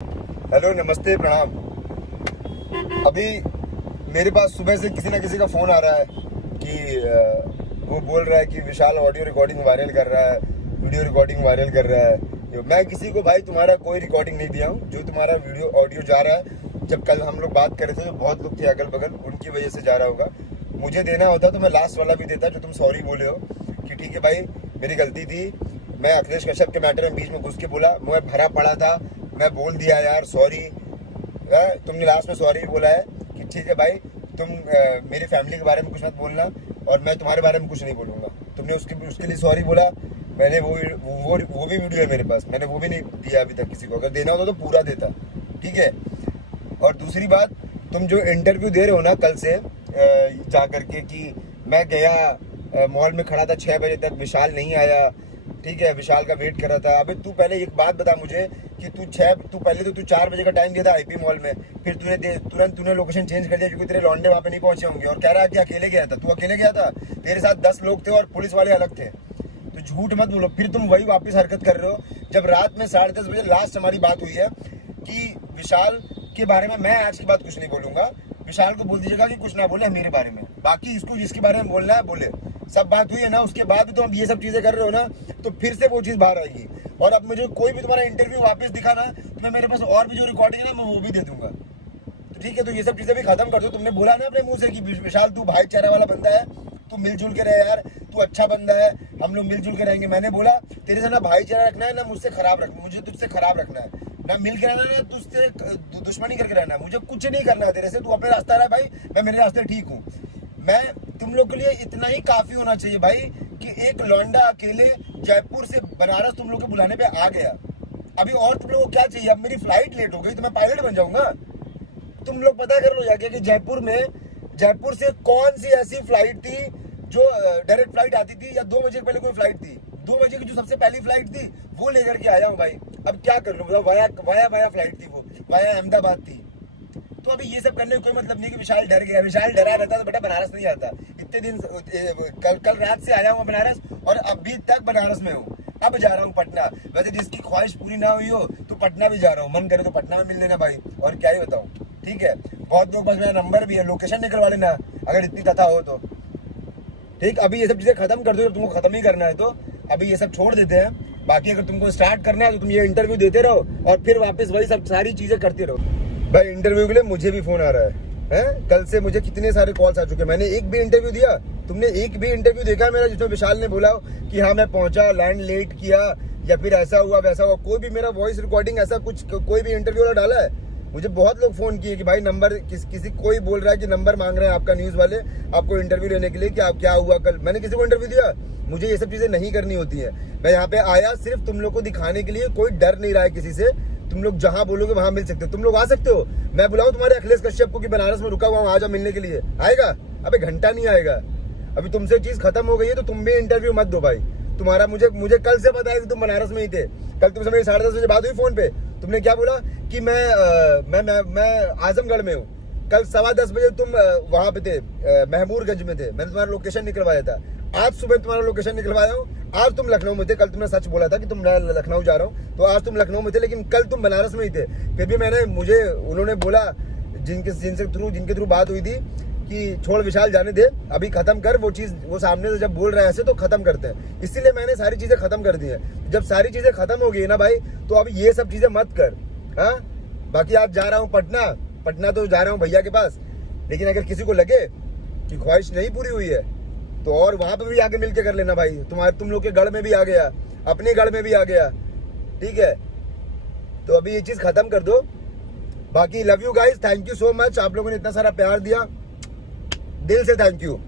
Hello, नमस्ते, प्रणाम। अभी मेरे पास सुबह से किसी ना किसी का फ़ोन आ रहा है कि वो बोल रहा है कि विशाल ऑडियो रिकॉर्डिंग वायरल कर रहा है, वीडियो रिकॉर्डिंग वायरल कर रहा है। मैं किसी को भाई तुम्हारा कोई रिकॉर्डिंग नहीं दिया हूँ। जो तुम्हारा वीडियो ऑडियो जा रहा है, जब कल हम लोग बात कर रहे थे तो बहुत लोग थे अगल बगल, उनकी वजह से जा रहा होगा। मुझे देना होता तो मैं लास्ट वाला भी देता जो तुम सॉरी बोले हो कि ठीक है भाई मेरी गलती थी, मैं अखिलेश कश्यप के मैटर में बीच में घुस के बोला, मुझे भरा पड़ा था, मैं बोल दिया यार सॉरी। तुमने लास्ट में सॉरी बोला है कि ठीक है भाई तुम मेरी फैमिली के बारे में कुछ मत बोलना और मैं तुम्हारे बारे में कुछ नहीं बोलूँगा। तुमने उसके लिए सॉरी बोला। मैंने वो भी वीडियो है मेरे पास, मैंने वो भी नहीं दिया अभी तक किसी को। अगर देना होता तो पूरा देता, ठीक है। और दूसरी बात, तुम जो इंटरव्यू दे रहे हो ना कल से जा करके कि मैं गया मॉल में खड़ा था 6 बजे तक, विशाल नहीं आया, ठीक है, विशाल का वेट कर रहा था। अबे तू पहले एक बात बता मुझे कि तू पहले तो 4 बजे का टाइम दिया था आईपी मॉल में, फिर तुरंत तूने लोकेशन चेंज कर दिया क्योंकि तेरे लौंडे वहाँ पे नहीं पहुंचे होंगे, और कह रहा है कि अकेले गया था। तू अकेले गया था, तेरे साथ 10 लोग थे और पुलिस वाले अलग थे। तो झूठ मत बोलो। फिर तुम वही वापस हरकत कर रहे हो जब रात में 10:30 बजे लास्ट हमारी बात हुई है कि विशाल के बारे में मैं आज की बात कुछ नहीं बोलूंगा। विशाल को बोल दीजिएगा कि कुछ ना बोले मेरे बारे में, बाकी इसको जिसके बारे में बोलना है बोले। सब बात हुई है ना, उसके बाद भी तो हम ये सब चीजें कर रहे हो ना, तो फिर से वो चीज बाहर आएगी। और अब मुझे कोई भी तुम्हारा इंटरव्यू वापस दिखाना तो मैं, मेरे पास और भी जो रिकॉर्डिंग है ना मैं वो भी दे दूंगा। तो ठीक है, तो ये सब चीजें भी खत्म कर दो। तुमने बोला ना अपने मुंह से कि विशाल तू भाईचारा वाला बंदा है, तू मिलजुल के रहे यार, तू अच्छा बंदा है, हम लोग मिलजुल के रहेंगे। मैंने बोला तेरे से ना भाईचारा रखना है ना मुझसे खराब रखना, मुझे तुझसे खराब रखना है ना, मिल के रहना है तुझसे दुश्मनी करके रहना है। मुझे कुछ नहीं करना है तेरे से, तू अपने रास्ता रहा भाई, मैं मेरे रास्ते ठीक हूँ। मैं तुम लोग के लिए इतना ही काफी होना चाहिए भाई कि एक लौंडा अकेले जयपुर से बनारस तुम लोग के बुलाने पे आ गया। अभी और तुम लोग को क्या चाहिए? अब मेरी फ्लाइट लेट हो गई तो मैं पायलट बन जाऊंगा? तुम लोग पता कर लो जाके कि जयपुर से कौन सी ऐसी फ्लाइट थी जो डायरेक्ट फ्लाइट आती थी, या 2 बजे पहले कोई फ्लाइट थी। 2 बजे की जो सबसे पहली फ्लाइट थी वो लेकर के आया हूँ भाई। अब क्या कर लूँ बताओ? वाया फ्लाइट थी, वो वाया अहमदाबाद थी। तो अभी ये सब करने का कोई मतलब नहीं कि विशाल डर गया। विशाल डरा रहता तो बेटा बनारस नहीं आता। इतने दिन कल रात से आया हूँ बनारस और अभी तक बनारस में हूँ। अब जा रहा हूँ पटना। वैसे जिसकी ख्वाहिश पूरी ना हुई हो तो पटना भी जा रहा हूँ, मन करे तो पटना में मिल लेना भाई, और क्या ही बताऊँ। ठीक है, बहुत लोग, बस मेरा नंबर भी है, लोकेशन निकलवा लेना अगर इतनी कथा हो तो। ठीक, अभी ये सब चीजें खत्म कर दो। जब तुमको खत्म ही करना है तो अभी ये सब छोड़ देते हैं। बाकी अगर तुमको स्टार्ट करना है तो तुम ये इंटरव्यू देते रहो और फिर वापस वही सब सारी चीजें करते रहो। भाई इंटरव्यू के लिए मुझे भी फोन आ रहा है? कल से मुझे कितने सारे कॉल्स आ चुके हैं। मैंने एक भी इंटरव्यू दिया? तुमने एक भी इंटरव्यू देखा मेरा जिसमें विशाल ने बोला कि हाँ मैं पहुंचा, लैंड लेट किया, या फिर ऐसा हुआ वैसा हुआ? कोई भी मेरा वॉइस रिकॉर्डिंग ऐसा कुछ कोई भी इंटरव्यू वाला डाला है? मुझे बहुत लोग फोन किए कि भाई नंबर किसी कोई बोल रहा है कि नंबर मांग रहे हैं आपका, न्यूज वाले आपको इंटरव्यू लेने के लिए कि आप क्या हुआ कल। मैंने किसी को इंटरव्यू दिया? मुझे ये सब चीजें नहीं करनी होती है। मैं यहाँ पे आया सिर्फ तुम लोग को दिखाने के लिए। कोई डर नहीं रहा है किसी से। तुम लोग जहां बोलोगे वहां मिल सकते हो, तुम लोग आ सकते हो। मैं बुलाऊं तुम्हारे अखिलेश कश्यप को कि बनारस में रुका हुआ हूं, आ जा मिलने के लिए? आएगा? अबे घंटा नहीं आएगा। अभी तुमसे चीज खत्म हो गई है तो तुम भी इंटरव्यू मत दो भाई। तुम्हारा मुझे कल से पता है कि तुम बनारस में ही थे। कल तुमसे मेरी 10:30 बजे बात हुई फोन पे। तुमने क्या बोला कि मैं आजमगढ़ में हूँ। कल 10:15 बजे तुम वहां पे थे, महमूरगंज में थे। मैंने तुम्हारा लोकेशन निकलवाया था। आज सुबह तुम्हारा लोकेशन निकलवाया हूँ। आज तुम लखनऊ में थे। कल तुमने सच बोला था कि तुम लखनऊ जा रहा हूँ, तो आज तुम लखनऊ में थे, लेकिन कल तुम बनारस में ही थे। फिर भी उन्होंने बोला जिनके थ्रू बात हुई थी कि छोड़ विशाल, जाने दे, अभी खत्म कर वो चीज। वो सामने से जब बोल रहे हैं ऐसे तो खत्म करते हैं, इसीलिए मैंने सारी चीजें खत्म कर दी है। जब सारी चीजें खत्म हो गई ना भाई, तो अब ये सब चीजें मत कर। हाँ, बाकी आज जा रहा हूँ पटना तो जा रहा हूँ भैया के पास, लेकिन अगर किसी को लगे कि ख्वाहिश नहीं पूरी हुई है तो और वहां पे भी आके मिलके कर लेना भाई। तुम लोग के गढ़ में भी आ गया, अपने गढ़ में भी आ गया, ठीक है। तो अभी ये चीज खत्म कर दो। बाकी love you guys, thank you so much. आप लोगों ने इतना सारा प्यार दिया, दिल से थैंक यू।